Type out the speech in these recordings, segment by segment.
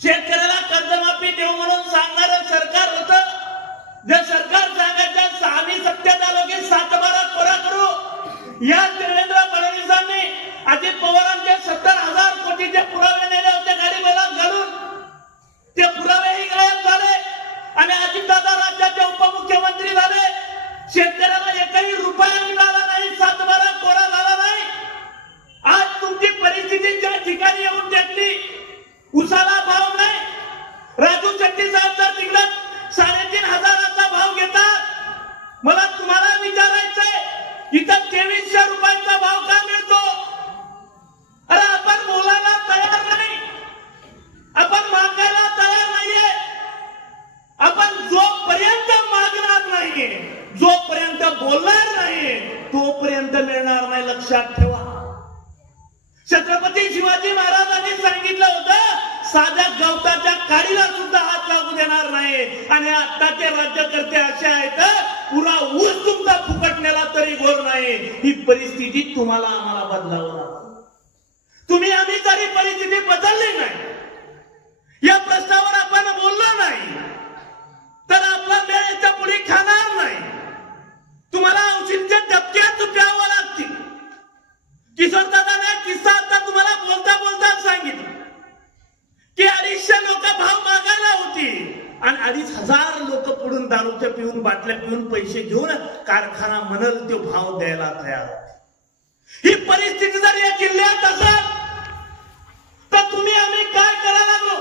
शेतकऱ्याला कर्जमाफी देऊ म्हणून सांगणारं सरकार होतं. जे सरकार सांगायचं आम्ही सत्तेत आलो की 7-12 कोरा करू. या देवेंद्र फडणवीसांनी अजित पवारांचे 70,000 कोटीचे पुरावे नेले होते गाडीला घालून. ते पुरावेही गायब झाले आणि अजितदादा राज्याचे उपमुख्यमंत्री झाले. शेतकऱ्याला एकही रुपया मिळाला नाही, 7-12 कोरा झाला नाही. आज तुमची परिस्थिती ज्या ठिकाणी येऊन टेकली, उसाला भाव नाही. राजू शेट्टी साहेब तर तिकडे 3,500चा भाव घेतात. मला तुम्हाला विचारायचंय, इथं 2300 रुपयाचा भाव का मिळतो? अरे आपण बोलायला तयार नाही, आपण मागायला तयार नाहीये. आपण जोपर्यंत मागणार नाहीये, जोपर्यंत बोलणार नाहीये, तोपर्यंत मिळणार नाही. लक्षात ठेवा. छत्रपती शिवाजी महाराजांनी सांगितलं होतं, साध्या गवताच्या काडीला सुद्धा हात लागू देणार नाही. आणि आताचे राज्यकर्ते असे आहेत, पुरा ऊस तुमचा फुकटण्याला तरी गोर नाही. ही परिस्थिती तुम्हाला आम्हाला बदलावं लागतं. तुम्ही आम्ही जरी परिस्थिती बदलली नाही, या प्रश्नावर आपण बोललो नाही, तर आपला मेळ याच्या पुढे खाणार नाही. तुम्हाला औषधीच्या डबक्यात प्यावं लागतील. किशोर दादाने किस्सा आता तुम्हाला बोलता बोलता सांगितलं की 250 लोक भाव मागायला होती आणि 2,500 लोक पुढून दारूच्या पिऊन बाटल्या पिऊन पैसे घेऊन कारखाना म्हणल तो भाव द्यायला तयार होते. ही परिस्थिती जर या जिल्ह्यात असेल तर तुम्ही आम्ही काय करायला लागलो?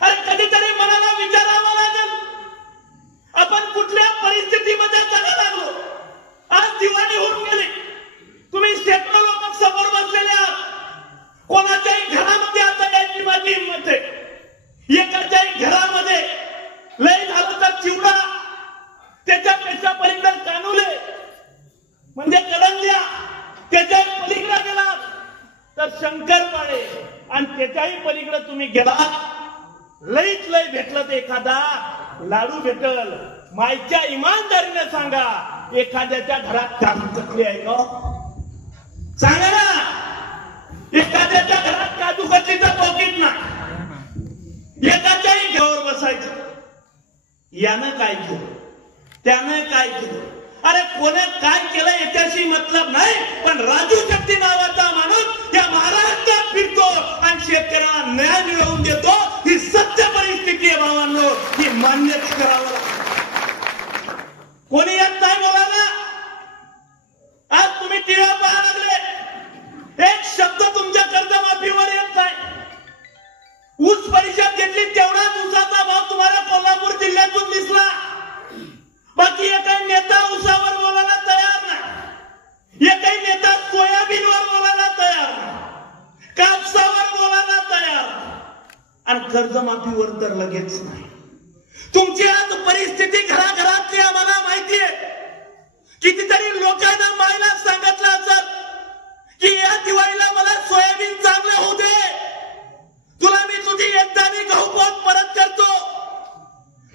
अरे कधीतरी मनाला विचारावं लागेल, आपण कुठल्या परिस्थितीमध्ये जगायला लागलो. आज दिवाळी होऊन गेली, तुम्ही शेकडो लोक समोर बसलेले आहात. कोणाच्याही घरामध्ये आता यायची माझी हिंमत आहे. एकाच्याही घरामध्ये लय झालं तर चिवडा, त्याच्यापेक्षा पलीकडे कानुले म्हणजे कडंल्या, त्याच्या पलीकडे गेला तर शंकरपाळे, आणि त्याच्याही पलीकडे तुम्ही गेला लईच लय भेटलं तर एखादा लाडू भेटल. मायच्या इमानदारीने सांगा, एखाद्याच्या घरात काजू कतली आहे का? सांगा ना. एखाद्याच्या घरात काजू कतलीचं पॉकेट नाही, एखाद्याही घरावर बसायचं. यानं काय केलं, त्यानं काय केलं, अरे कोणी काय केलं याच्याशी मतलब नाही. पण राजू शेट्टी नावाचा माणूस या महाराष्ट्रात फिरतो आणि शेतकऱ्यांना न्याय मिळवून देतो. ही सत्य परिस्थिती आहे भावांनो, ही मान्यच करावं लागतं. कोणी येत नाही बोलायला. आज तुम्ही टीव्हीवर पाहायला लागले, एक शब्द तुमच्या कर्जमाफीवर येत नाही. ऊस परिषद घेतली, तेवढाच ऊसाचा भाव तुम्हाला कोल्हापूर जिल्ह्यातून दिसला. बाकी एकही नेता ऊसावर बोलायला तयार नाही, एकही नेता सोयाबीनवर बोलायला तयार नाही, कापसावर बोलायला तयार नाही, आणि कर्जमाफीवर तर लगेच नाही. तुमची आज परिस्थिती घराघरातली आम्हाला माहिती आहे. कितीतरी लोकांना मायला सांगितलं असेल की या दिवाळीला मला सोयाबीन चांगलं होऊ दे, तुला मी तुझी एकदानी गहू पोत परत करतो.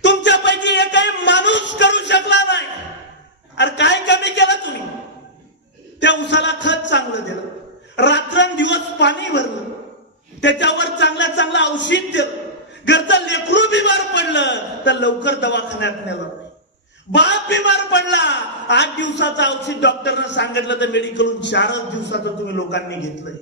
तुमच्यापैकी एकही माणूस करू शकला नाही. अरे काय कमी केलं तुम्ही? त्या उसाला खत चांगलं दिलं, रात्रंदिवस पाणी भरलं, त्याच्यावर चांगलं चांगलं औषध दिलं. घरचं लेकरू बिमार पडलं तर लवकर दवाखान्यात नेलं. बाप बिमार पडला, 8 दिवसाचं औषध डॉक्टरनं सांगितलं तर मेडिकलून 4 दिवसाचं तुम्ही लोकांनी घेतलंय.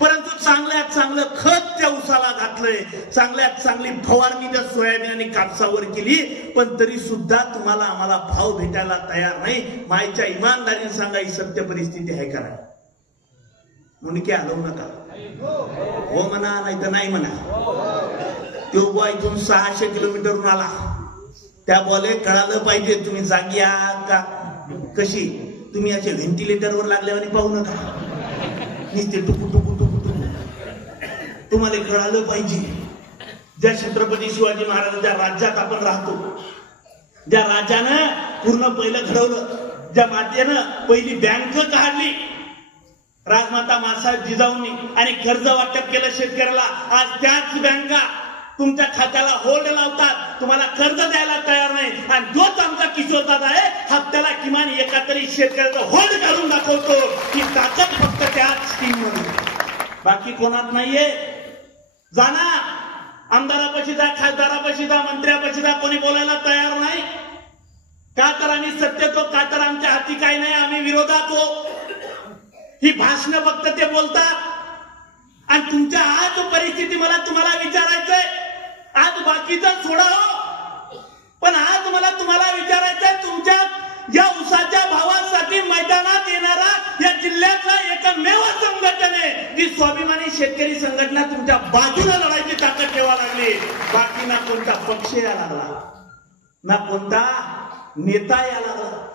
परंतु चांगल्यात चांगलं खत त्या उसाला घातलंय, चांगल्यात चांगली फवारणी त्या सोयाबीन आणि कापसावर केली. पण तरी सुद्धा तुम्हाला आम्हाला भाव भेटायला तयार नाही. मायच्या इमानदारीने सांगा, ही सत्य परिस्थिती आहे का नाही? मुंडके हलवू नका. हो म्हणा, नाही तर नाही म्हणा. तो बुवा इथून 600 किलोमीटरहून आला, त्या बॉले कळालं पाहिजे तुम्ही जागी आहात का कशी. तुम्ही याचे व्हेंटिलेटरवर लागल्यावर पाहू नका, नुसते टुकू टुकू टुकू टुकू. तुम्हाला कळालं पाहिजे, ज्या छत्रपती शिवाजी महाराजांच्या राज्यात आपण राहतो, ज्या राजानं पूर्ण पहिलं घडवलं, ज्या मातेनं पहिली बँक काढली राजमाता मासाहेब जिजाऊंनी आणि कर्ज वाटप केलं शेतकऱ्याला, आज त्याच बँका तुमच्या खात्याला होल्ड लावतात, तुम्हाला कर्ज द्यायला तयार नाही. आणि जोच आमचा किशोरदादा आहे, हप्त्याला किमान एका तरी शेतकऱ्याचं होल्ड काढून दाखवतो. की ताकद फक्त त्याच स्कीम मध्ये, बाकी कोणात नाहीये. जाना आमदारापाशी जा, खासदारापाशी जा, मंत्र्यापाशी जा, कोणी बोलायला तयार नाही. का तर आम्ही सत्यतो, का तर आमच्या हाती काही नाही, आम्ही विरोधात हो. ही भाषणं फक्त ते बोलतात. आणि तुमच्या आज परिस्थिती मला तुम्हाला विचारायचंय, आज बाकीचं सोडा हो, पण आज मला तुम्हाला विचारायचंय, तुमच्या या उसाच्या भावासाठी मैदानात येणारा या जिल्ह्यातला एकमेव संघटन आहे जी स्वाभिमानी शेतकरी संघटना तुमच्या बाजूला लढायची ताकद ठेवा लागली. बाकी ना कोणता पक्ष यायला लागला, ना कोणता नेता यायला लागला,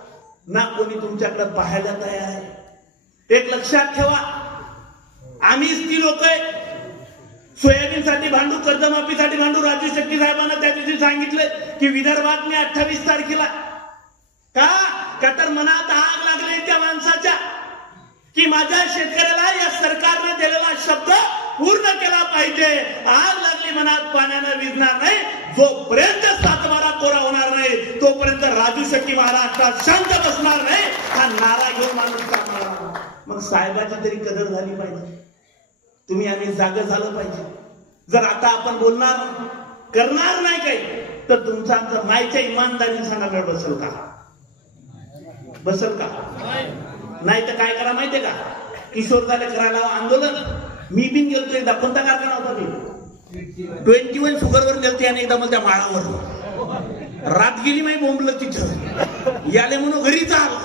ना कोणी तुमच्याकडे पाहायला तयार आहे. एक लक्षात ठेवा, आम्हीच ती लोक आहे. सोयाबीनसाठी भांडू, कर्जमाफीसाठी भांडू. राजू शेट्टी साहेबांना त्या दिवशी सांगितलं की विदर्भात मी 28 तारखेला, का तर मनात आग लागली त्या माणसाच्या की माझ्या शेतकऱ्याला या सरकारने दिलेला शब्द पूर्ण केला पाहिजे. आग लागली मनात, पाण्यानं विझणार नाही. जोपर्यंत 7/12 कोरा होणार नाही तोपर्यंत राजू शेट्टी महाराष्ट्रात शांत बसणार नाही. हा नारा घेऊन माणूस काढणार. मग साहेबाची तरी कदर झाली पाहिजे, तुम्ही आम्ही जागा झालं पाहिजे. जर आता आपण बोलणार करणार नाही काही तर तुमचा आमचा मायच्या इमानदारीने सांगा वेळ बसेल का? बसेल का? नाही तर काय करा माहितीये का? किशोर झाले करायला आंदोलन. मी बिन गेलतो एकदा, कोणता कारखाना होता मी 21 शुगरवर गेलते आणि एकदा मला त्या माळावर रात गेली माही बोंबलं तिथं. याले म्हणून घरी चाल,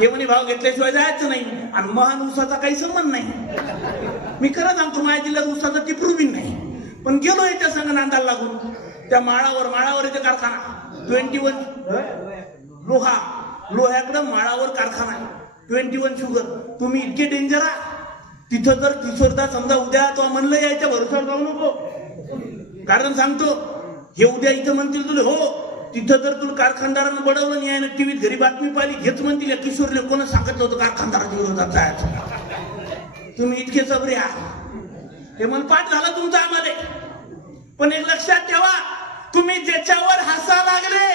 हे म्हणे भाव घेतल्याशिवाय जायचं नाही. आणि महान ऊसाचा काही संबंध नाही. मी खरं सांगतो माझ्या जिल्ह्यात ऊसाचा टिपरू बिन नाही, पण गेलो याच्या संग नांदाला लागून त्या माळावर येते कारखाना 21 लोह्याकडं माळावर कारखाना आहे 21 शुगर. तुम्ही इतके डेंजर आहात तिथं. जर किशोरदा समजा उद्या तो म्हणलं यायच्या भरोशावर जाऊ नको, कारण सांगतो हे उद्या इथं म्हणतील तुला हो, तिथं जर तुला कारखानदारानं बडवलं नाही आहे ना, टीव्हीत घरी बातमी पाहिली घेच म्हणतील किशोरले कोण सांगितलं होतं कारखानदाराच्या विरोधात जायचं. तुम्ही इतके सबरे आहात, हे मन पाठ झाला तुमचा आम्हाला. पण एक लक्षात ठेवा, तुम्ही ज्याच्यावर हसा लागले,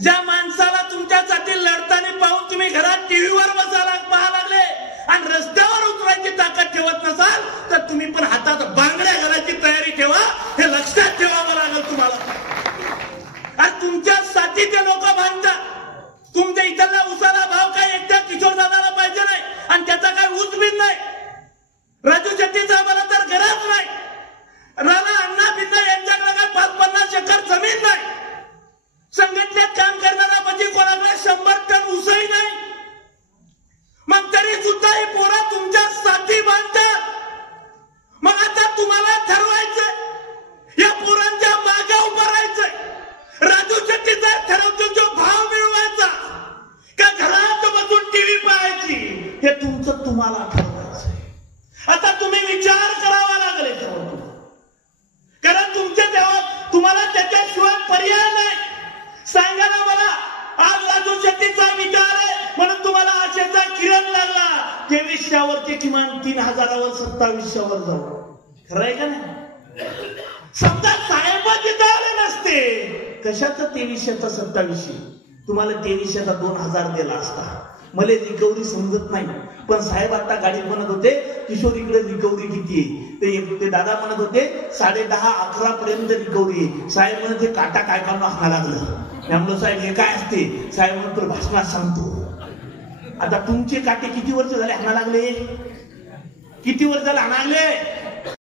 ज्या माणसाला तुमच्यासाठी लढताना पाहून तुम्ही घरात टीव्हीवर पाहा लागले आणि रस्त्यावर उतरायची ताकद ठेवत नसाल तर तुम्ही पण हातात बांगड्या घालायची तयारी ठेवा. हे लक्षात ठेवावं लागेल तुम्हाला. आणि तुमच्यासाठी ते लोक बांधतात. तुमच्या इथल्या उसाला भाव काय एकट्या किशोर दादाला पाहिजे नाही आणि त्याचा काय ऊस बिन नाही. राजू शेट्टी साहेबांना तर गरज नाही. राणा अण्णा बिन्ना यांच्याकडे काय 50-50 एकर जमीन नाही. संघटनेत काम करणारा म्हणजे कोणाकडे 100 टन ऊसही नाही. मग तरी सुद्धा ही पोरं तुमच्या साथी बांधतात. मग आता तुम्हाला ठरवायचं या पोरांच्या मागे उभं राहायचंय. राजू शेट्टी साहेब ठरवतो जो भाव मिळवायचा का घरात बसून टीव्ही पाहायची, हे तुमचं तुम्हाला ठरवायचंय. आता तुम्ही विचार करावा लागेल, कारण तुमच्या तेव्हा तुम्हाला त्याच्याशिवाय पर्याय नाही. सांगा ना मला, आज राजू शेट्टीचा विचार आहे म्हणून तुम्हाला आशेचा किरण लागला. 2300 किमान 3000 2700 जाऊ. खरं आहे का नाही? समजा साहेब जिथं आले नसते, कशाचं 2300 2700, तुम्हाला 2300 2000 दिला असता. मला रिकव्हरी समजत नाही, पण साहेब आता गाडीत म्हणत होते किशोर इकडे रिकव्हरी किती आहे ते दादा म्हणत होते 10:30-11 पर्यंत रिकव्हरी आहे. साहेब म्हणत हे काटा काय काढून हाणा लागलं. त्यामुळे साहेब हे काय असते? साहेब म्हणून तुला भाषणात सांगतो. आता तुमचे काटे किती वर्ष झाले हाणा लागले? किती वर्ष झाले हाणा लागले?